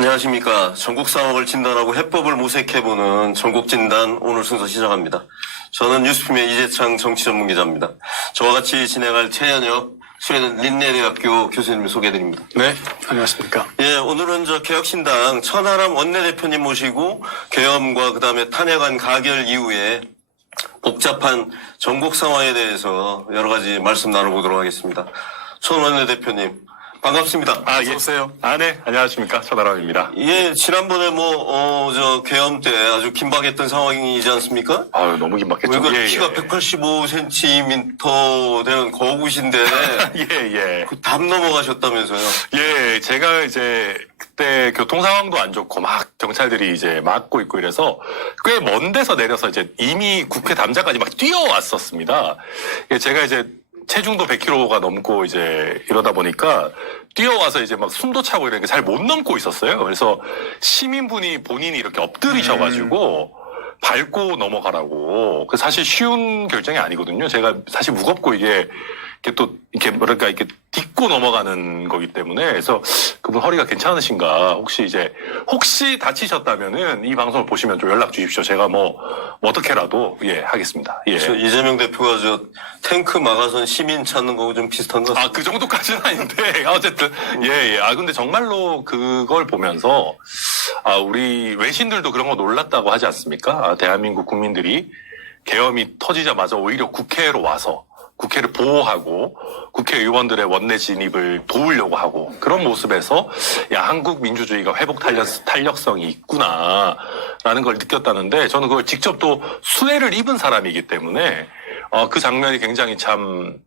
안녕하십니까. 전국 상황을 진단하고 해법을 모색해보는 전국진단 오늘 순서 시작합니다. 저는 뉴스피의 이재창 정치전문기자입니다. 저와 같이 진행할 최현혁 스웨덴 린네대학교 교수님 소개해드립니다. 네, 안녕하십니까. 예, 오늘은 개혁신당 천하람 원내대표님 모시고 계엄과 그다음에 탄핵안 가결 이후에 복잡한 전국 상황에 대해서 여러 가지 말씀 나눠보도록 하겠습니다. 천 원내대표님. 반갑습니다. 예. 오세요. 네, 안녕하십니까. 천하람입니다. 예, 지난번에 계엄 때 아주 긴박했던 상황이지 않습니까? 너무 긴박했죠. 키가 185cm 되는 거구신데. 예. 담 넘어가셨다면서요? 예, 제가 이제 그때 교통 상황도 안 좋고 막 경찰들이 이제 막고 있고 이래서 꽤 먼 데서 내려서 이제 이미 국회 담장까지 막 뛰어왔었습니다. 제가 이제 체중도 100kg가 넘고 이제 이러다 보니까 뛰어와서 이제 막 숨도 차고 이런 게 잘 못 넘고 있었어요. 그래서 시민분이 본인이 이렇게 엎드리셔가지고 밟고 넘어가라고. 그 사실 쉬운 결정이 아니거든요. 제가 사실 무겁고 이게 또 이렇게 뭐랄까 이렇게 딛고 넘어가는 거기 때문에 그래서 그분 허리가 괜찮으신가 혹시 다치셨다면은 이 방송을 보시면 좀 연락 주십시오. 제가 어떻게라도 하겠습니다. 예. 이재명 대표가 탱크 막아선 시민 찾는 거하고 좀 비슷한 것 같습니다. 그 정도까지는 아닌데 어쨌든 예. 근데 정말로 그걸 보면서 우리 외신들도 그런 거 놀랐다고 하지 않습니까? 대한민국 국민들이 계엄이 터지자마자 오히려 국회로 와서 국회를 보호하고 국회의원들의 원내 진입을 도우려고 하고 그런 모습에서 한국 민주주의가 회복 탄력성이 있구나라는 걸 느꼈다는데 저는 그걸 직접 또 수혜를 입은 사람이기 때문에 그 장면이 굉장히 참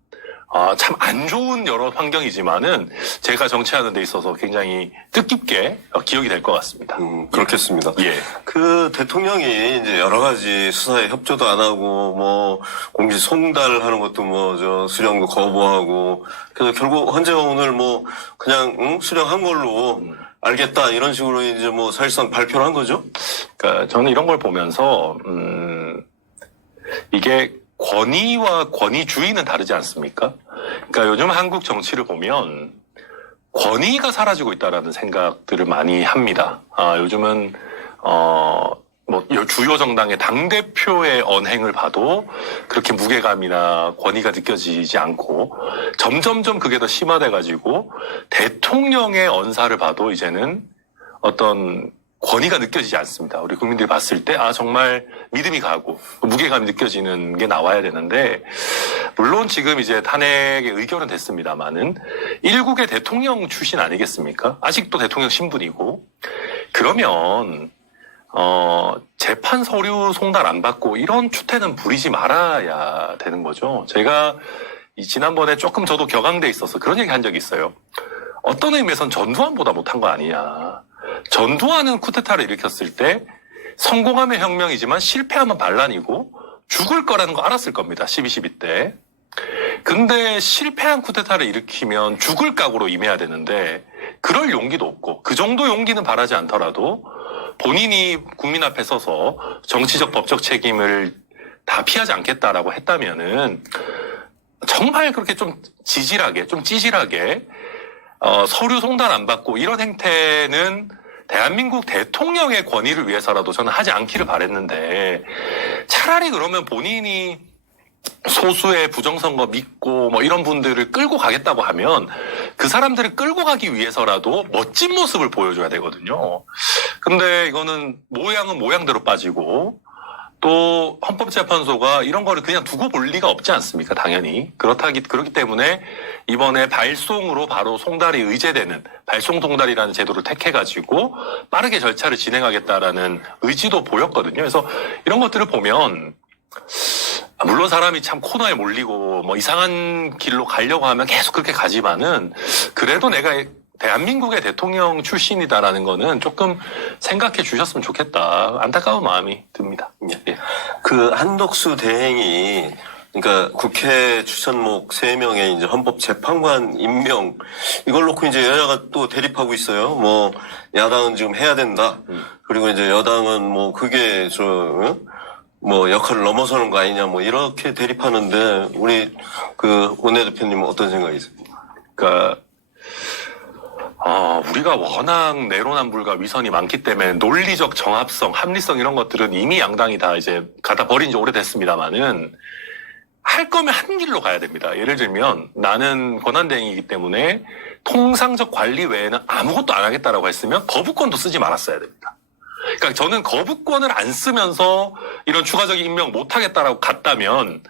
안 좋은 여러 환경이지만은 제가 정치하는 데 있어서 굉장히 뜻깊게 기억이 될 것 같습니다. 그렇겠습니다. 예. 그 대통령이 이제 여러 가지 수사에 협조도 안 하고 공직 송달하는 것도 수령도 거부하고 그래서 결국 헌재가 오늘 그냥 수령한 걸로 알겠다 이런 식으로 이제 사실상 발표를 한 거죠. 그러니까 저는 이런 걸 보면서 이게 권위와 권위주의는 다르지 않습니까? 그러니까 요즘 한국 정치를 보면 권위가 사라지고 있다라는 생각들을 많이 합니다. 요즘은 주요 정당의 당대표의 언행을 봐도 그렇게 무게감이나 권위가 느껴지지 않고 점점점 그게 더 심화돼가지고 대통령의 언사를 봐도 이제는 어떤 권위가 느껴지지 않습니다. 우리 국민들이 봤을 때 정말 믿음이 가고 무게감이 느껴지는 게 나와야 되는데 물론 지금 이제 탄핵의 의결은 됐습니다만은 일국의 대통령 출신 아니겠습니까? 아직도 대통령 신분이고 그러면 재판 서류 송달 안 받고 이런 추태는 부리지 말아야 되는 거죠. 제가 지난번에 조금 저도 격앙돼 있어서 그런 얘기 한 적이 있어요. 어떤 의미에선 전두환보다 못한 거 아니냐. 전두환은 쿠데타를 일으켰을 때 성공하면 혁명이지만 실패하면 반란이고 죽을 거라는 거 알았을 겁니다. 12.12 때. 근데 실패한 쿠데타를 일으키면 죽을 각오로 임해야 되는데 그럴 용기도 없고 그 정도 용기는 바라지 않더라도 본인이 국민 앞에 서서 정치적 법적 책임을 다 피하지 않겠다라고 했다면은 정말 그렇게 좀 지질하게 좀 찌질하게 서류 송달 안 받고 이런 행태는 대한민국 대통령의 권위를 위해서라도 저는 하지 않기를 바랬는데 차라리 그러면 본인이 소수의 부정선거 믿고 이런 분들을 끌고 가겠다고 하면 그 사람들을 끌고 가기 위해서라도 멋진 모습을 보여줘야 되거든요. 근데 이거는 모양은 모양대로 빠지고 또 헌법재판소가 이런 거를 그냥 두고 볼 리가 없지 않습니까? 당연히. 그렇기 때문에 이번에 발송으로 바로 송달이 의제되는 발송 송달이라는 제도를 택해가지고 빠르게 절차를 진행하겠다라는 의지도 보였거든요. 그래서 이런 것들을 보면 물론 사람이 참 코너에 몰리고 이상한 길로 가려고 하면 계속 그렇게 가지만은 그래도 내가 대한민국의 대통령 출신이다라는 거는 조금 생각해 주셨으면 좋겠다. 안타까운 마음이 듭니다. 예. 그 한덕수 대행이 그러니까 국회 추천목 3명의 이제 헌법재판관 임명 이걸 놓고 이제 여야가 또 대립하고 있어요. 야당은 지금 해야 된다. 그리고 이제 여당은 그게 역할을 넘어서는 거 아니냐 이렇게 대립하는데 우리 그 원내대표님은 어떤 생각이세요? 그러니까 우리가 워낙 내로남불과 위선이 많기 때문에 논리적 정합성, 합리성 이런 것들은 이미 양당이 다 이제 갖다 버린 지 오래됐습니다만은 할 거면 한 길로 가야 됩니다. 예를 들면 나는 권한대행이기 때문에 통상적 관리 외에는 아무것도 안 하겠다라고 했으면 거부권도 쓰지 말았어야 됩니다. 그러니까 저는 거부권을 안 쓰면서 이런 추가적인 임명 못 하겠다라고 갔다면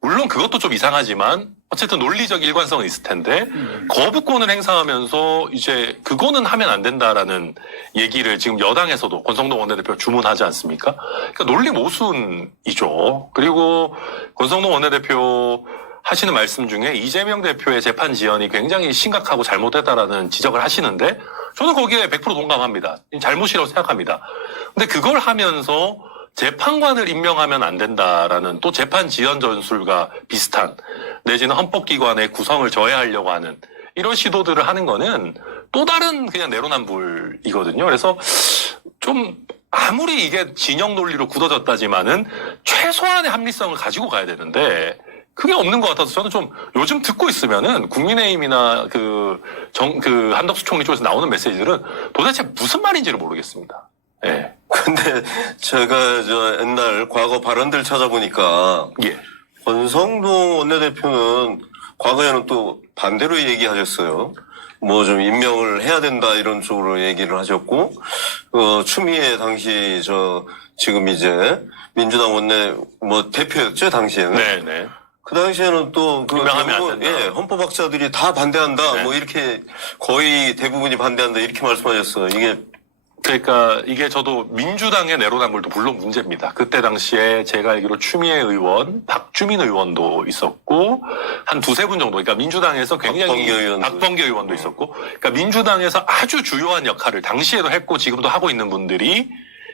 물론 그것도 좀 이상하지만 어쨌든 논리적 일관성은 있을 텐데 거부권을 행사하면서 이제 그거는 하면 안 된다라는 얘기를 지금 여당에서도 권성동 원내대표 주문하지 않습니까? 그러니까 논리 모순이죠. 그리고 권성동 원내대표 하시는 말씀 중에 이재명 대표의 재판 지연이 굉장히 심각하고 잘못됐다라는 지적을 하시는데 저는 거기에 100% 동감합니다. 잘못이라고 생각합니다. 근데 그걸 하면서 재판관을 임명하면 안 된다라는 또 재판 지연 전술과 비슷한 내지는 헌법기관의 구성을 저해하려고 하는 이런 시도들을 하는 거는 또 다른 그냥 내로남불이거든요. 그래서 좀 아무리 이게 진영 논리로 굳어졌다지만은 최소한의 합리성을 가지고 가야 되는데 그게 없는 것 같아서 저는 좀 요즘 듣고 있으면은 국민의힘이나 한덕수 총리 쪽에서 나오는 메시지들은 도대체 무슨 말인지를 모르겠습니다. 예. 근데 제가 옛날 과거 발언들 찾아보니까 예. 권성동 원내대표는 과거에는 또 반대로 얘기하셨어요. 뭐 좀 임명을 해야 된다 이런 쪽으로 얘기를 하셨고, 추미애 당시 지금 이제 민주당 원내 대표였죠 당시에는. 네네. 그 당시에는 또 임명하면 안 된다. 헌법학자들이 다 반대한다. 네. 뭐 이렇게 거의 대부분이 반대한다 이렇게 말씀하셨어요. 이게 그러니까 이게 저도 민주당의 내로남불도 물론 문제입니다. 그때 당시에 제가 알기로 추미애 의원, 박주민 의원도 있었고 한 두세 분 정도. 그러니까 민주당에서 굉장히 박범계 의원도 있었고, 그러니까 민주당에서 아주 주요한 역할을 당시에도 했고 지금도 하고 있는 분들이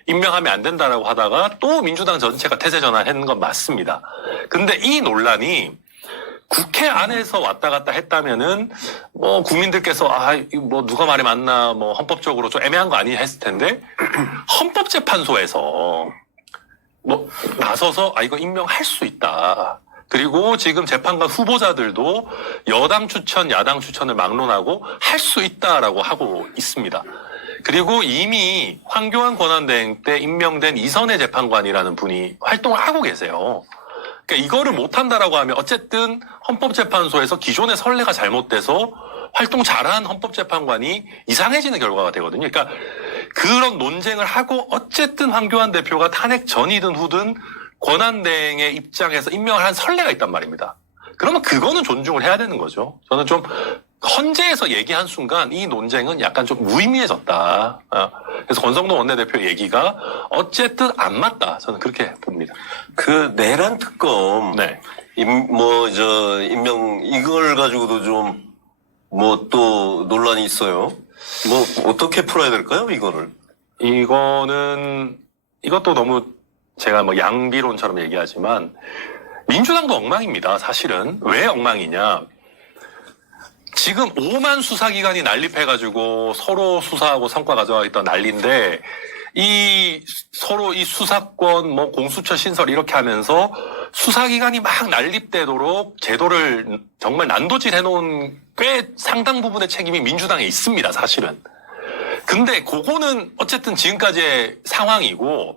임명하면 안 된다라고 하다가 또 민주당 전체가 태세 전환한 건 맞습니다. 근데 이 논란이 국회 안에서 왔다 갔다 했다면은 국민들께서 누가 말이 맞나 헌법적으로 좀 애매한 거 아니냐 했을 텐데 헌법재판소에서 나서서 이거 임명할 수 있다. 그리고 지금 재판관 후보자들도 여당 추천, 야당 추천을 막론하고 할 수 있다라고 하고 있습니다. 그리고 이미 황교안 권한대행 때 임명된 이선혜 재판관이라는 분이 활동을 하고 계세요. 그러니까 이거를 못한다라고 하면 어쨌든 헌법재판소에서 기존의 선례가 잘못돼서 활동 잘한 헌법재판관이 이상해지는 결과가 되거든요. 그러니까 그런 논쟁을 하고 어쨌든 황교안 대표가 탄핵 전이든 후든 권한대행의 입장에서 임명을 한 선례가 있단 말입니다. 그러면 그거는 존중을 해야 되는 거죠. 저는 좀 헌재에서 얘기한 순간 이 논쟁은 약간 좀 무의미해졌다. 그래서 권성동 원내대표 얘기가 어쨌든 안 맞다. 저는 그렇게 봅니다. 그 내란 특검, 네. 임명 이걸 가지고도 좀 또 논란이 있어요. 어떻게 풀어야 될까요, 이거를? 이것도 너무 제가 양비론처럼 얘기하지만 민주당도 엉망입니다. 사실은 왜 엉망이냐? 지금 5만 수사기관이 난립해가지고 서로 수사하고 성과 가져가겠다 난리인데 서로 이 수사권 공수처 신설 이렇게 하면서 수사기관이 막 난립되도록 제도를 정말 난도질 해놓은 꽤 상당 부분의 책임이 민주당에 있습니다. 사실은. 근데 그거는 어쨌든 지금까지의 상황이고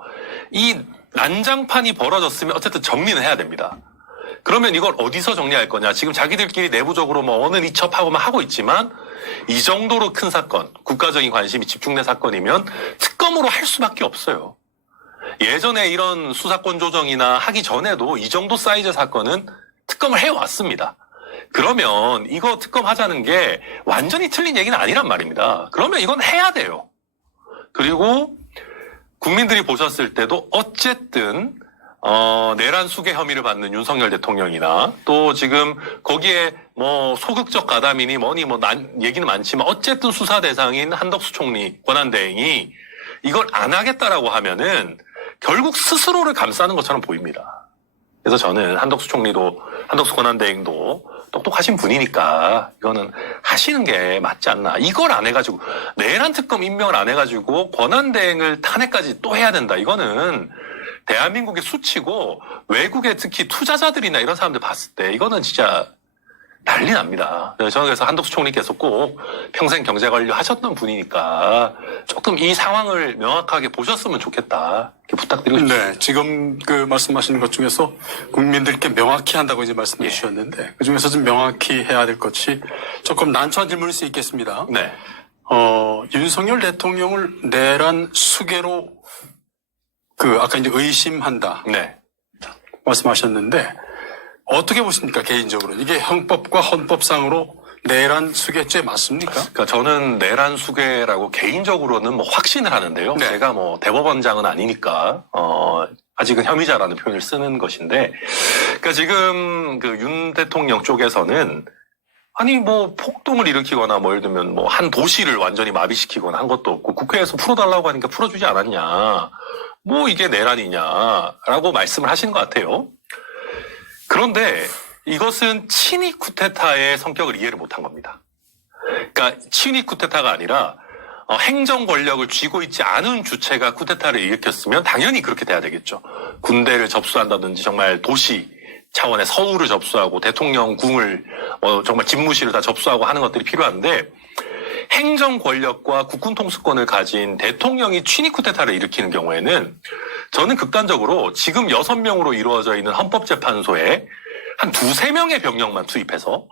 이 난장판이 벌어졌으면 어쨌든 정리는 해야 됩니다. 그러면 이걸 어디서 정리할 거냐? 지금 자기들끼리 내부적으로 어느 이첩하고만 하고 있지만 이 정도로 큰 사건, 국가적인 관심이 집중된 사건이면 특검으로 할 수밖에 없어요. 예전에 이런 수사권 조정이나 하기 전에도 이 정도 사이즈 사건은 특검을 해왔습니다. 그러면 이거 특검 하자는 게 완전히 틀린 얘기는 아니란 말입니다. 그러면 이건 해야 돼요. 그리고 국민들이 보셨을 때도 어쨌든 내란 수괴 혐의를 받는 윤석열 대통령이나 또 지금 거기에 소극적 가담이니 얘기는 많지만 어쨌든 수사 대상인 한덕수 총리 권한대행이 이걸 안 하겠다라고 하면은 결국 스스로를 감싸는 것처럼 보입니다. 그래서 저는 한덕수 권한대행도 똑똑하신 분이니까 이거는 하시는 게 맞지 않나. 이걸 안 해가지고 내란 특검 임명을 안 해가지고 권한대행을 탄핵까지 또 해야 된다. 이거는 대한민국의 수치고 외국의 특히 투자자들이나 이런 사람들 봤을 때 이거는 진짜 난리 납니다. 저는 그래서 한덕수 총리께서 꼭 평생 경제관리 하셨던 분이니까 조금 이 상황을 명확하게 보셨으면 좋겠다. 이렇게 부탁드리고 싶습니다. 네, 지금 그 말씀하시는 것 중에서 국민들께 명확히 한다고 이제 말씀해 주셨는데 그 중에서 좀 명확히 해야 될 것이 조금 난처한 질문일 수 있겠습니다. 네. 윤석열 대통령을 내란 수괴로 아까 이제 의심한다 네. 말씀하셨는데 어떻게 보십니까 개인적으로 이게 형법과 헌법상으로 내란 수괴죄 맞습니까? 그러니까 저는 내란 수괴라고 개인적으로는 뭐 확신을 하는데요. 네. 제가 뭐 대법원장은 아니니까 아직은 혐의자라는 표현을 쓰는 것인데, 그러니까 지금 그 윤 대통령 쪽에서는 아니 뭐 폭동을 일으키거나 뭐 예를 들면 뭐 한 도시를 완전히 마비시키거나 한 것도 없고 국회에서 풀어달라고 하니까 풀어주지 않았냐, 뭐 이게 내란이냐라고 말씀을 하시는 것 같아요. 그런데 이것은 친위 쿠데타의 성격을 이해를 못한 겁니다. 그러니까 친위 쿠데타가 아니라 행정 권력을 쥐고 있지 않은 주체가 쿠데타를 일으켰으면 당연히 그렇게 돼야 되겠죠. 군대를 접수한다든지 정말 도시 차원의 서울을 접수하고 대통령 궁을 정말 집무실을 다 접수하고 하는 것들이 필요한데, 행정 권력과 국군 통수권을 가진 대통령이 친위 쿠데타를 일으키는 경우에는 저는 극단적으로 지금 6명으로 이루어져 있는 헌법재판소에 한 2-3명의 병력만 투입해서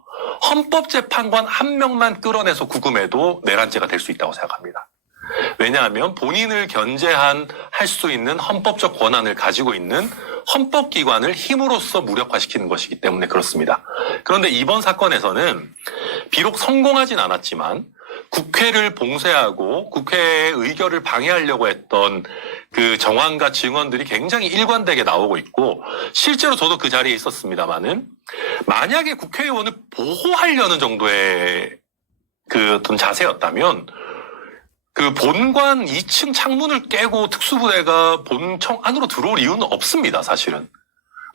헌법재판관 1명만 끌어내서 구금해도 내란죄가 될 수 있다고 생각합니다. 왜냐하면 본인을 견제할 수 있는 헌법적 권한을 가지고 있는 헌법기관을 힘으로써 무력화시키는 것이기 때문에 그렇습니다. 그런데 이번 사건에서는 비록 성공하진 않았지만 국회를 봉쇄하고 국회의 의결을 방해하려고 했던 그 정황과 증언들이 굉장히 일관되게 나오고 있고, 실제로 저도 그 자리에 있었습니다만은 만약에 국회의원을 보호하려는 정도의 그 어떤 자세였다면 그 본관 2층 창문을 깨고 특수부대가 본청 안으로 들어올 이유는 없습니다, 사실은.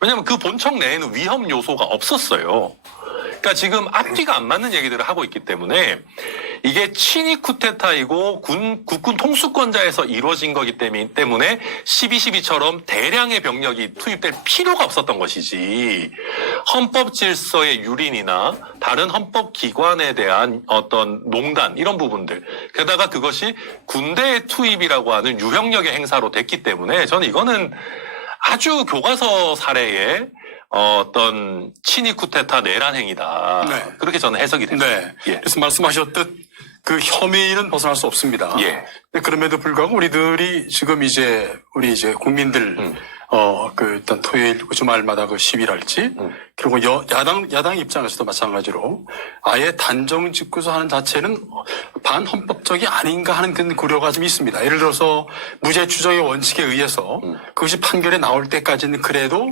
왜냐하면 그 본청 내에는 위험 요소가 없었어요. 그러니까 지금 앞뒤가 안 맞는 얘기들을 하고 있기 때문에 이게 친위 쿠데타이고 국군 통수권자에서 이루어진 거기 때문에 12.12처럼 대량의 병력이 투입될 필요가 없었던 것이지, 헌법 질서의 유린이나 다른 헌법 기관에 대한 어떤 농단 이런 부분들, 게다가 그것이 군대의 투입이라고 하는 유형력의 행사로 됐기 때문에 저는 이거는 아주 교과서 사례의 어떤 친위 쿠데타 내란 행위다. 네. 그렇게 저는 해석이 됩니다. 네. 예. 그래서 말씀하셨듯 그 혐의는 벗어날 수 없습니다. 예. 근데 그럼에도 불구하고 우리들이 지금 우리 국민들 일단 토요일 주말마다 그 시위를 할지, 그리고 야당 입장에서도 마찬가지로 아예 단정 짓고서 하는 자체는 반헌법적이 아닌가 하는 그런 고려가 좀 있습니다. 예를 들어서 무죄 추정의 원칙에 의해서 그것이 판결에 나올 때까지는 그래도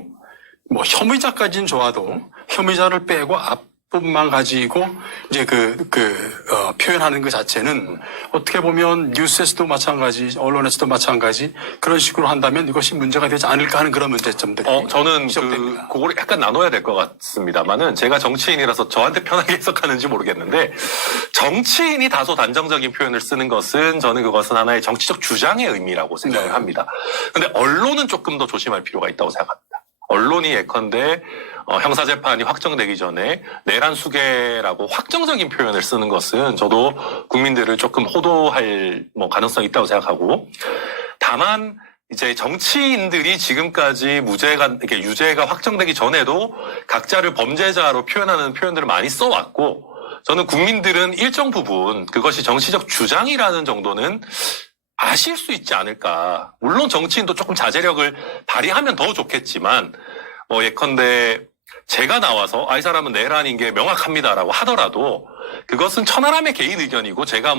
뭐 혐의자까지는 좋아도 혐의자를 빼고 앞부분만 가지고 이제 표현하는 것 자체는 어떻게 보면 뉴스에서도 마찬가지, 언론에서도 마찬가지 그런 식으로 한다면 이것이 문제가 되지 않을까 하는 그런 문제점들이 저는 지적됩니다. 그거를 약간 나눠야 될 것 같습니다만은, 제가 정치인이라서 저한테 편하게 해석하는지 모르겠는데, 정치인이 다소 단정적인 표현을 쓰는 것은 저는 그것은 하나의 정치적 주장의 의미라고 생각을 네. 합니다. 근데 언론은 조금 더 조심할 필요가 있다고 생각합니다. 언론이 예컨대 형사재판이 확정되기 전에 내란 수괴라고 확정적인 표현을 쓰는 것은 저도 국민들을 조금 호도할 가능성이 있다고 생각하고, 다만 이제 정치인들이 지금까지 유죄가 확정되기 전에도 각자를 범죄자로 표현하는 표현들을 많이 써왔고, 저는 국민들은 일정 부분 그것이 정치적 주장이라는 정도는 아실 수 있지 않을까. 물론 정치인도 조금 자제력을 발휘하면 더 좋겠지만, 예컨대 제가 나와서 이 사람은 내란인 게 명확합니다라고 하더라도 그것은 천하람의 개인 의견이고, 제가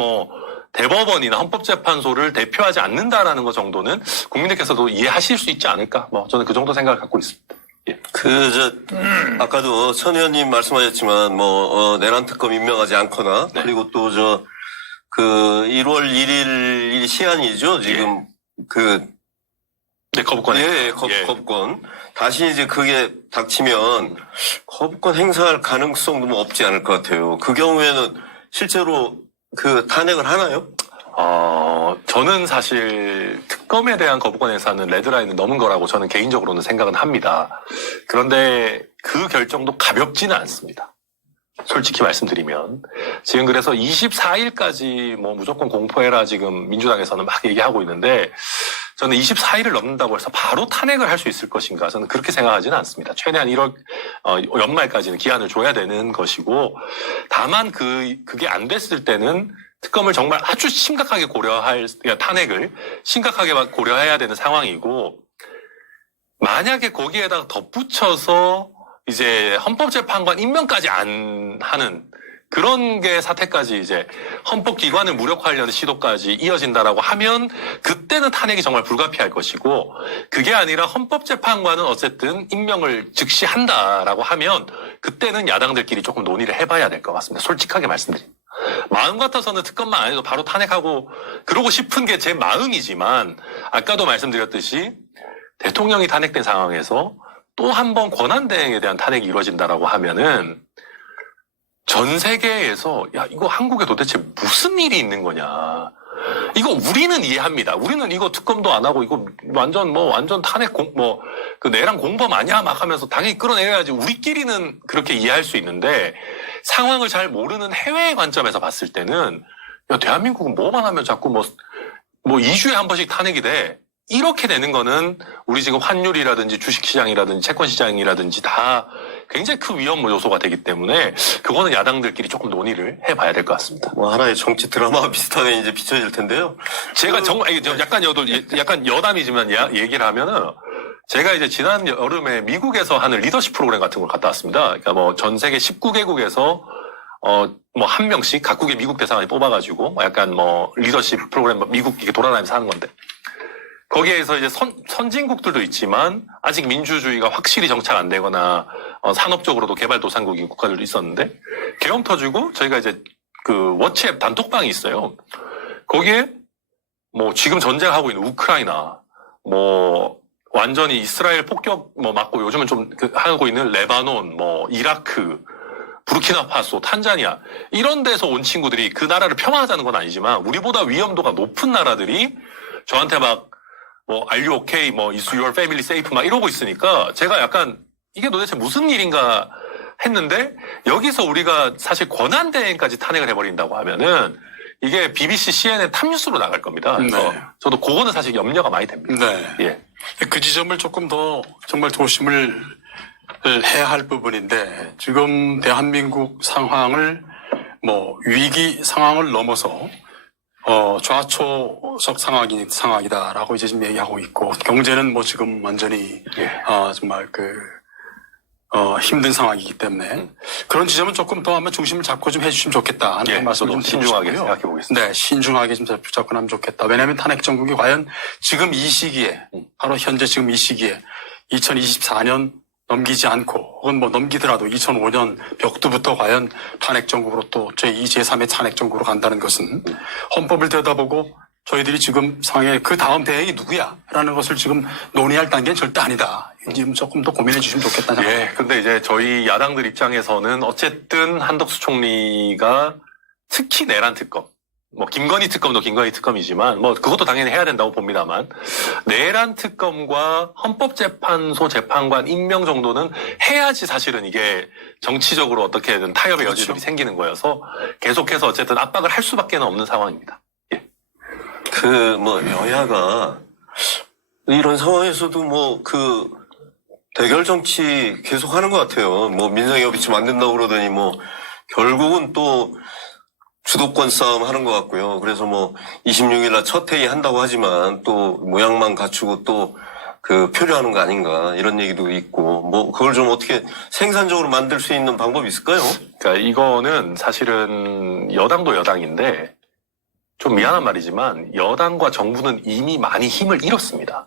대법원이나 헌법재판소를 대표하지 않는다라는 것 정도는 국민들께서도 이해하실 수 있지 않을까. 저는 그 정도 생각을 갖고 있습니다. 예. 아까도 천 의원님 말씀하셨지만, 내란 특검 임명하지 않거나, 네. 그리고 또 1월 1일 시한이죠, 지금. 네, 거부권. 예, 거부권. 다시 이제 그게 닥치면 거부권 행사할 가능성도 없지 않을 것 같아요. 그 경우에는 실제로 탄핵을 하나요? 저는 사실 특검에 대한 거부권 행사는 레드라인을 넘은 거라고 저는 개인적으로는 생각은 합니다. 그런데 그 결정도 가볍지는 않습니다. 솔직히 말씀드리면. 지금 그래서 24일까지 뭐 무조건 공포해라 지금 민주당에서는 막 얘기하고 있는데 저는 24일을 넘는다고 해서 바로 탄핵을 할 수 있을 것인가 저는 그렇게 생각하지는 않습니다. 최대한 1월 연말까지는 기한을 줘야 되는 것이고 다만 그게 안 됐을 때는 특검을 정말 아주 심각하게 탄핵을 심각하게 고려해야 되는 상황이고 만약에 거기에다가 덧붙여서 이제 헌법재판관 임명까지 안 하는 그런 게 사태까지 이제 헌법기관을 무력화하려는 시도까지 이어진다라고 하면 그때는 탄핵이 정말 불가피할 것이고 그게 아니라 헌법재판관은 어쨌든 임명을 즉시 한다라고 하면 그때는 야당들끼리 조금 논의를 해봐야 될 것 같습니다. 솔직하게 말씀드립니다. 마음 같아서는 특검만 안 해도 바로 탄핵하고 그러고 싶은 게 제 마음이지만 아까도 말씀드렸듯이 대통령이 탄핵된 상황에서 또 한 번 권한대행에 대한 탄핵이 이루어진다라고 하면은 전 세계에서 야 이거 한국에 도대체 무슨 일이 있는 거냐 이거 우리는 이해합니다. 우리는 이거 특검도 안 하고 이거 완전 탄핵 그 내란 공범 아니야 막 하면서 당연히 끌어내야지 우리끼리는 그렇게 이해할 수 있는데 상황을 잘 모르는 해외의 관점에서 봤을 때는 야 대한민국은 뭐만 하면 자꾸 뭐 2주에 한 번씩 탄핵이 돼. 이렇게 되는 거는 우리 지금 환율이라든지 주식시장이라든지 채권시장이라든지 다 굉장히 큰 위험 요소가 되기 때문에 그거는 야당들끼리 조금 논의를 해봐야 될 것 같습니다. 뭐 하나의 정치 드라마와 비슷하게 이제 비춰질 텐데요. 제가 정말 약간 여담이지만 얘기를 하면은 제가 이제 지난 여름에 미국에서 하는 리더십 프로그램 같은 걸 갔다 왔습니다. 그러니까 뭐 전 세계 19개국에서 한 명씩 각국의 미국 대사관이 뽑아가지고 약간 리더십 프로그램 미국 이렇게 돌아다니면서 하는 건데 거기에서 이제 선진국들도 있지만 아직 민주주의가 확실히 정착 안 되거나 산업적으로도 개발도상국인 국가들도 있었는데 계엄 터지고 저희가 이제 그 워치앱 단톡방이 있어요. 거기에 지금 전쟁하고 있는 우크라이나 완전히 이스라엘 폭격 맞고 요즘은 좀 하고 있는 레바논 이라크 부르키나파소, 탄자니아 이런 데서 온 친구들이 그 나라를 폄하하자는 건 아니지만 우리보다 위험도가 높은 나라들이 저한테 Are you okay? Is your family safe? 이러고 있으니까 제가 약간 이게 도대체 무슨 일인가 했는데 여기서 우리가 사실 권한대행까지 탄핵을 해버린다고 하면은 이게 BBC, CNN 탑뉴스로 나갈 겁니다. 그래서 네. 저도 그거는 사실 염려가 많이 됩니다. 네. 예. 그 지점을 조금 더 정말 조심을 해야 할 부분인데 지금 대한민국 상황을 위기 상황을 넘어서 좌초적 상황이다라고 이제 지금 얘기하고 있고, 경제는 지금 완전히, 정말 힘든 상황이기 때문에, 그런 지점은 조금 더 한번 중심을 잡고 좀 해주시면 좋겠다 하는 말씀을 좀 신중하게 드리고 생각해 보겠습니다. 네, 신중하게 좀 접근하면 좋겠다. 왜냐하면 탄핵 정국이 과연 지금 이 시기에, 바로 현재 지금 이 시기에 2024년 넘기지 않고 혹은 넘기더라도 2005년 벽두부터 과연 탄핵 정국으로 또 제2, 제3의 탄핵 정국으로 간다는 것은 헌법을 들여다보고 저희들이 지금 상황에 그 다음 대행이 누구야라는 것을 지금 논의할 단계는 절대 아니다. 지금 조금 더 고민해 주시면 좋겠다는 생각입니다. 예. 근데 이제 저희 야당들 입장에서는 어쨌든 한덕수 총리가 특히 내란 특검 김건희 특검도 김건희 특검이지만 그것도 당연히 해야 된다고 봅니다만 내란 특검과 헌법재판소 재판관 임명 정도는 해야지 사실은 이게 정치적으로 어떻게든 타협의 여지들이 생기는 거여서 계속해서 어쨌든 압박을 할 수밖에 없는 상황입니다. 예. 여야가 이런 상황에서도 대결 정치 계속 하는 것 같아요. 민생협의체 만든다고 그러더니 결국은 또 주도권 싸움 하는 것 같고요. 그래서 26일날 첫 회의 한다고 하지만 또 모양만 갖추고 또 표류하는 거 아닌가 이런 얘기도 있고 그걸 좀 어떻게 생산적으로 만들 수 있는 방법이 있을까요? 그러니까 이거는 사실은 여당도 여당인데 좀 미안한 말이지만 여당과 정부는 이미 많이 힘을 잃었습니다.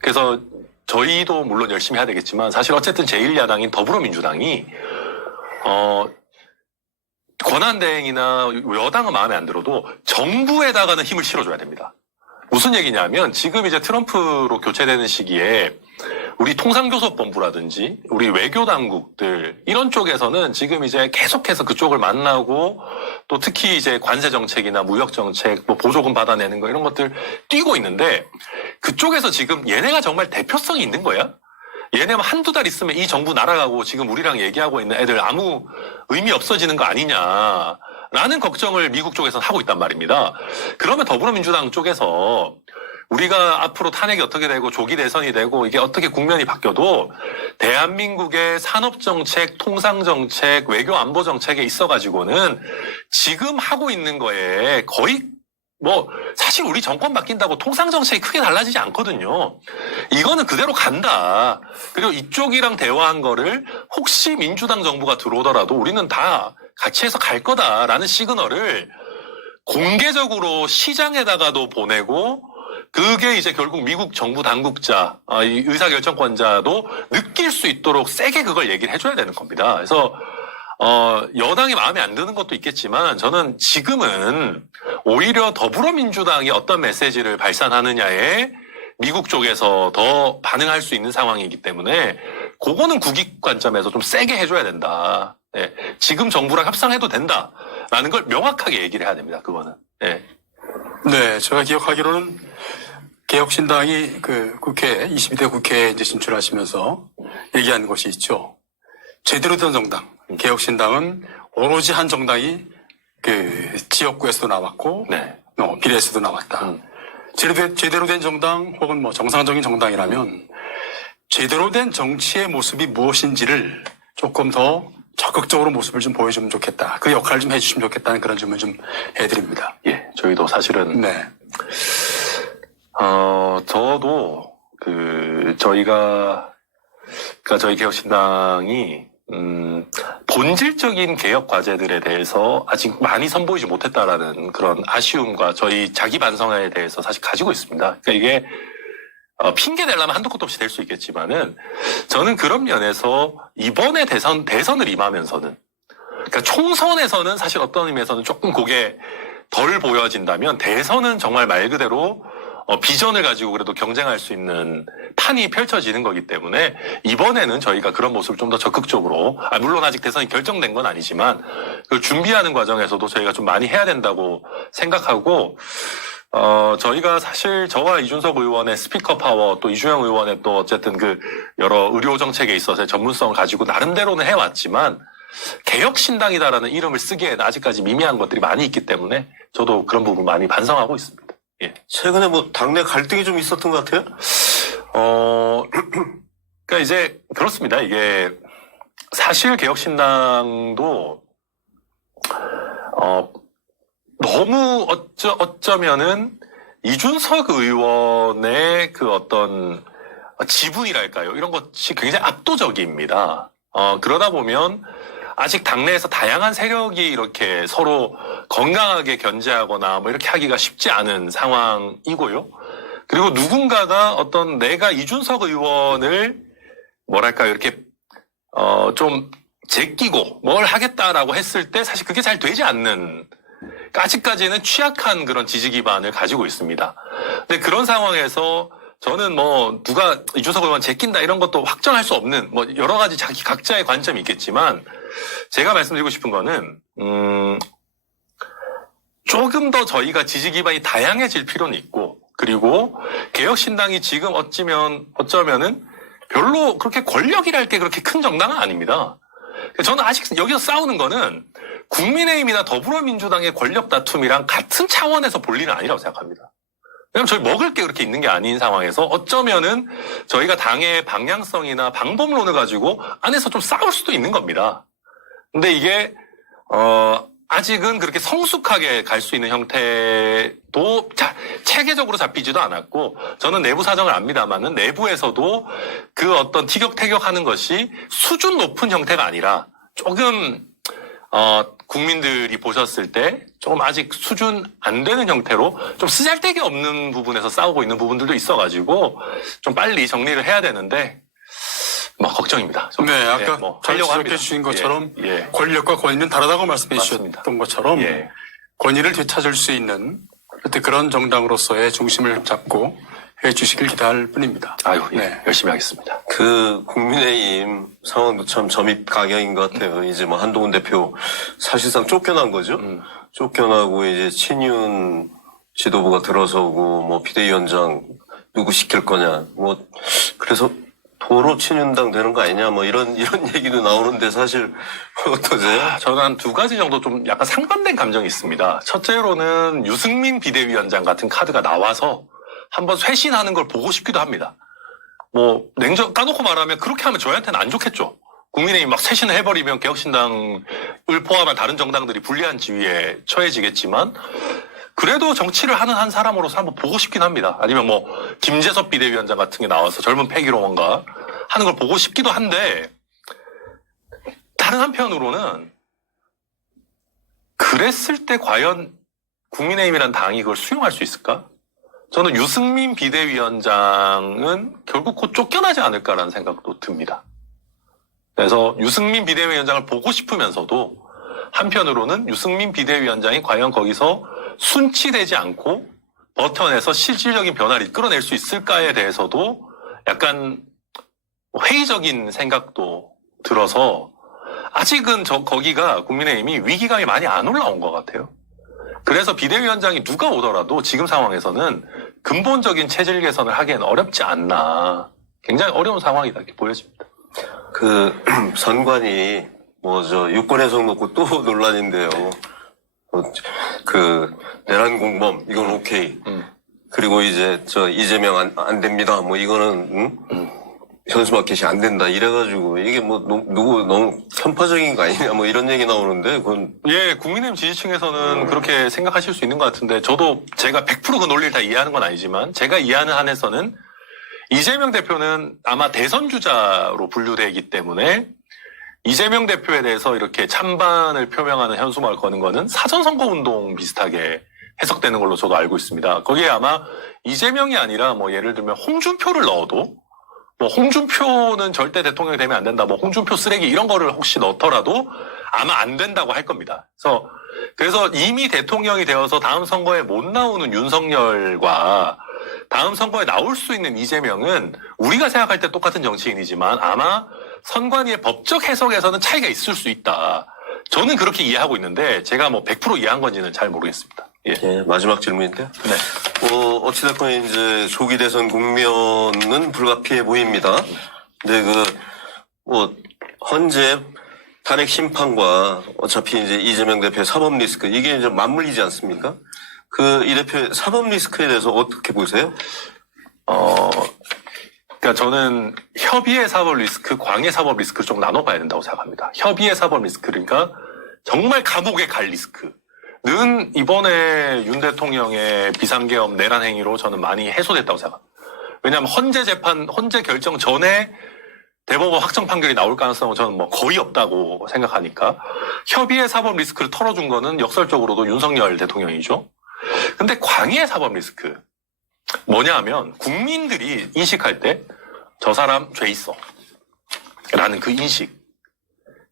그래서 저희도 물론 열심히 해야 되겠지만 사실 어쨌든 제1야당인 더불어민주당이 권한대행이나 여당은 마음에 안 들어도 정부에다가는 힘을 실어줘야 됩니다. 무슨 얘기냐면 지금 이제 트럼프로 교체되는 시기에 우리 통상교섭본부라든지 우리 외교당국들 이런 쪽에서는 지금 이제 계속해서 그쪽을 만나고 또 특히 이제 관세정책이나 무역정책 보조금 받아내는 거 이런 것들 뛰고 있는데 그쪽에서 지금 얘네가 정말 대표성이 있는 거야? 얘네 한두 달 있으면 이 정부 날아가고 지금 우리랑 얘기하고 있는 애들 아무 의미 없어지는 거 아니냐라는 걱정을 미국 쪽에서는 하고 있단 말입니다. 그러면 더불어민주당 쪽에서 우리가 앞으로 탄핵이 어떻게 되고 조기 대선이 되고 이게 어떻게 국면이 바뀌어도 대한민국의 산업정책, 통상정책, 외교안보정책에 있어가지고는 지금 하고 있는 거에 거의 사실 우리 정권 바뀐다고 통상정책이 크게 달라지지 않거든요. 이거는 그대로 간다. 그리고 이쪽이랑 대화한 거를 혹시 민주당 정부가 들어오더라도 우리는 다 같이 해서 갈 거다라는 시그널을 공개적으로 시장에다가도 보내고 그게 이제 결국 미국 정부 당국자, 이 의사결정권자도 느낄 수 있도록 세게 그걸 얘기를 해줘야 되는 겁니다. 그래서 여당이 마음에 안 드는 것도 있겠지만 저는 지금은 오히려 더불어민주당이 어떤 메시지를 발산하느냐에 미국 쪽에서 더 반응할 수 있는 상황이기 때문에 그거는 국익 관점에서 좀 세게 해줘야 된다. 예, 지금 정부랑 협상해도 된다라는 걸 명확하게 얘기를 해야 됩니다. 그거는. 예. 네, 제가 기억하기로는 개혁신당이 그 국회, 22대 국회에 이제 진출하시면서 얘기한 것이 있죠. 제대로 된 정당, 개혁신당은 오로지 한 정당이 그 지역구에서도 나왔고, 네. 비례에서도 나왔다. 제대로 된 정당 혹은 정상적인 정당이라면 제대로 된 정치의 모습이 무엇인지를 조금 더 적극적으로 모습을 좀 보여주면 좋겠다. 그 역할을 좀 해주시면 좋겠다는 그런 질문 좀 해드립니다. 예, 저희도 사실은 네. 저도 저희가 그러니까 저희 개혁신당이 본질적인 개혁 과제들에 대해서 아직 많이 선보이지 못했다라는 그런 아쉬움과 저희 자기 반성에 대해서 사실 가지고 있습니다. 그러니까 이게 핑계 대려면 한도 끝도 없이 될 수 있겠지만은 저는 그런 면에서 이번에 대선을 임하면서는 그러니까 총선에서는 사실 어떤 의미에서는 조금 그게 덜 보여진다면 대선은 정말 말 그대로 비전을 가지고 그래도 경쟁할 수 있는 판이 펼쳐지는 거기 때문에 이번에는 저희가 그런 모습을 좀 더 적극적으로 물론 아직 대선이 결정된 건 아니지만 그걸 준비하는 과정에서도 저희가 좀 많이 해야 된다고 생각하고 저희가 사실 저와 이준석 의원의 스피커 파워 또 이주영 의원의 또 어쨌든 그 여러 의료 정책에 있어서의 전문성을 가지고 나름대로는 해왔지만 개혁신당이다라는 이름을 쓰기에는 아직까지 미미한 것들이 많이 있기 때문에 저도 그런 부분 많이 반성하고 있습니다. 예. 최근에 당내 갈등이 좀 있었던 것 같아요? 그러니까 이제 그렇습니다. 이게 사실 개혁신당도 너무 어쩌면은 이준석 의원의 그 어떤 지분이랄까요? 이런 것이 굉장히 압도적입니다. 그러다 보면 아직 당내에서 다양한 세력이 이렇게 서로 건강하게 견제하거나 이렇게 하기가 쉽지 않은 상황이고요. 그리고 누군가가 내가 이준석 의원을 이렇게 좀 제끼고 뭘 하겠다라고 했을 때 사실 그게 잘 되지 않는 그러니까 아직까지는 취약한 그런 지지 기반을 가지고 있습니다. 근데 그런 상황에서 저는 누가 이준석 의원 제낀다 이런 것도 확정할 수 없는 여러 가지 자기 각자의 관점이 있겠지만 제가 말씀드리고 싶은 거는 조금 더 저희가 지지 기반이 다양해질 필요는 있고 그리고 개혁신당이 지금 어쩌면은 별로 그렇게 권력이랄 게 그렇게 큰 정당은 아닙니다. 저는 아직 여기서 싸우는 거는 국민의힘이나 더불어민주당의 권력 다툼이랑 같은 차원에서 볼 일은 아니라고 생각합니다. 왜냐면 저희 먹을 게 그렇게 있는 게 아닌 상황에서 어쩌면은 저희가 당의 방향성이나 방법론을 가지고 안에서 좀 싸울 수도 있는 겁니다. 근데 이게 아직은 그렇게 성숙하게 갈 수 있는 형태도 체계적으로 잡히지도 않았고 저는 내부 사정을 압니다만은 내부에서도 그 어떤 티격태격하는 것이 수준 높은 형태가 아니라 조금 국민들이 보셨을 때 조금 아직 수준 안 되는 형태로 좀 쓰잘데기 없는 부분에서 싸우고 있는 부분들도 있어가지고 좀 빨리 정리를 해야 되는데 걱정입니다. 네, 아까 잘 하려고 지적해 합니다. 주신 것처럼 예. 권력과 권위는 다르다고 말씀해 맞습니다. 주셨던 것처럼 예. 권위를 되찾을 수 있는 그런 정당으로서의 중심을 잡고 해 주시길 기대할 뿐입니다. 아유, 예. 네. 열심히 하겠습니다. 국민의힘 상황도 참 점입가경인 것 같아요. 이제 한동훈 대표 사실상 쫓겨난 거죠. 쫓겨나고 이제 친윤 지도부가 들어서고 비대위원장 누구 시킬 거냐. 그래서 포로 친윤당 되는 거 아니냐, 뭐 이런 얘기도 나오는데 사실 어떠세요? 저는 한 두 가지 정도 좀 약간 상반된 감정이 있습니다. 첫째로는 유승민 비대위원장 같은 카드가 나와서 한번 쇄신하는 걸 보고 싶기도 합니다. 뭐 까놓고 말하면 그렇게 하면 저희한테는 안 좋겠죠. 국민의힘 막 쇄신을 해버리면 개혁신당을 포함한 다른 정당들이 불리한 지위에 처해지겠지만 그래도 정치를 하는 한 사람으로서 한번 보고 싶긴 합니다. 아니면 뭐 김재섭 비대위원장 같은 게 나와서 젊은 패기로 뭔가 하는 걸 보고 싶기도 한데 다른 한편으로는 그랬을 때 과연 국민의힘이라는 당이 그걸 수용할 수 있을까? 저는 유승민 비대위원장은 결국 곧 쫓겨나지 않을까라는 생각도 듭니다. 그래서 유승민 비대위원장을 보고 싶으면서도 한편으로는 유승민 비대위원장이 과연 거기서 순치되지 않고 버텨내서 실질적인 변화를 이끌어낼 수 있을까에 대해서도 약간 회의적인 생각도 들어서 아직은 거기가 국민의힘이 위기감이 많이 안 올라온 것 같아요. 그래서 비대위원장이 누가 오더라도 지금 상황에서는 근본적인 체질 개선을 하기에는 어렵지 않나. 굉장히 어려운 상황이다 이렇게 보여집니다. 선관위 유권 해석 놓고 또 논란인데요. 내란 공범 이건 오케이. 그리고 이제 이재명 안 됩니다. 뭐 이거는 현수 마켓이 안 된다 이래가지고 이게 뭐 누구 너무 편파적인 거 아니냐 뭐 이런 얘기 나오는데 그건 예, 국민의힘 지지층에서는 그렇게 생각하실 수 있는 것 같은데 저도 제가 100% 그 논리를 다 이해하는 건 아니지만 제가 이해하는 한에서는 이재명 대표는 아마 대선 주자로 분류되기 때문에 이재명 대표에 대해서 이렇게 찬반을 표명하는 현수막을 거는 거는 사전선거 운동 비슷하게 해석되는 걸로 저도 알고 있습니다. 거기에 아마 이재명이 아니라 뭐 예를 들면 홍준표를 넣어도 뭐 홍준표는 절대 대통령이 되면 안 된다. 뭐 홍준표 쓰레기 이런 거를 혹시 넣더라도 아마 안 된다고 할 겁니다. 그래서 이미 대통령이 되어서 다음 선거에 못 나오는 윤석열과 다음 선거에 나올 수 있는 이재명은 우리가 생각할 때 똑같은 정치인이지만 아마 선관위의 법적 해석에서는 차이가 있을 수 있다. 저는 그렇게 이해하고 있는데 제가 뭐 100% 이해한 건지는 잘 모르겠습니다. 예. 예, 마지막 질문인데요. 네. 어찌됐건 이제 조기 대선 국면은 불가피해 보입니다. 근데 현재 탄핵 심판과 어차피 이제 이재명 대표의 사법 리스크 이게 이제 맞물리지 않습니까? 이 대표의 사법 리스크에 대해서 어떻게 보세요? 그러니까 저는 협의의 사법 리스크, 광의 사법 리스크를 좀 나눠봐야 된다고 생각합니다. 협의의 사법 리스크, 그러니까 정말 감옥에 갈 리스크는 이번에 윤 대통령의 비상계엄 내란 행위로 저는 많이 해소됐다고 생각합니다. 왜냐하면 헌재 결정 전에 대법원 확정 판결이 나올 가능성은 저는 뭐 거의 없다고 생각하니까 협의의 사법 리스크를 털어준 거는 역설적으로도 윤석열 대통령이죠. 근데 광의의 사법 리스크 뭐냐 하면 국민들이 인식할 때 저 사람 죄 있어 라는 그 인식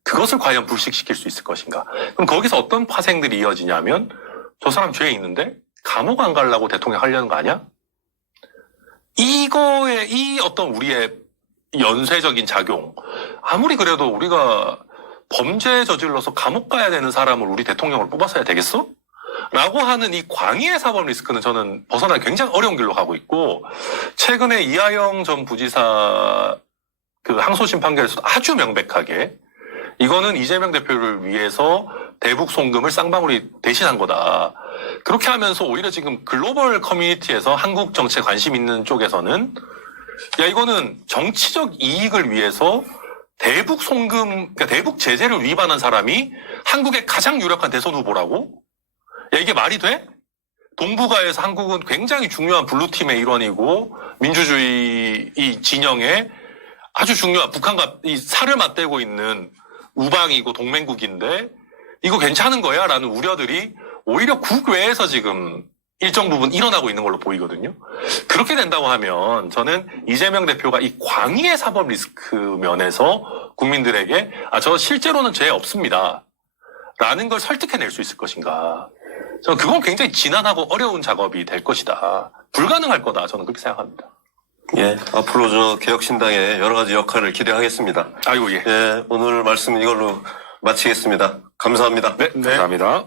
그것을 과연 불식시킬 수 있을 것인가. 그럼 거기서 어떤 파생들이 이어지냐면 저 사람 죄 있는데 감옥 안 가려고 대통령 하려는 거 아니야? 이거에 이 어떤 우리의 연쇄적인 작용 아무리 그래도 우리가 범죄 저질러서 감옥 가야 되는 사람을 우리 대통령을 뽑았어야 되겠어? 라고 하는 이 광의의 사법 리스크는 저는 벗어나기 굉장히 어려운 길로 가고 있고 최근에 이하영 전 부지사 항소심 판결에서 아주 명백하게 이거는 이재명 대표를 위해서 대북 송금을 쌍방울이 대신한 거다. 그렇게 하면서 오히려 지금 글로벌 커뮤니티에서 한국 정치에 관심 있는 쪽에서는 야 이거는 정치적 이익을 위해서 대북 송금, 그러니까 대북 제재를 위반한 사람이 한국의 가장 유력한 대선 후보라고? 야, 이게 말이 돼? 동북아에서 한국은 굉장히 중요한 블루팀의 일원이고, 민주주의 이 진영에 아주 중요한 북한과 이 살을 맞대고 있는 우방이고 동맹국인데, 이거 괜찮은 거야? 라는 우려들이 오히려 국외에서 지금 일정 부분 일어나고 있는 걸로 보이거든요. 그렇게 된다고 하면 저는 이재명 대표가 이 광의의 사법 리스크 면에서 국민들에게 저 실제로는 죄 없습니다. 라는 걸 설득해낼 수 있을 것인가. 저는 그건 굉장히 지난하고 어려운 작업이 될 것이다. 불가능할 거다. 저는 그렇게 생각합니다. 예, 앞으로 개혁신당의 여러 가지 역할을 기대하겠습니다. 아이고, 예. 예, 오늘 말씀 이걸로 마치겠습니다. 감사합니다. 네, 감사합니다.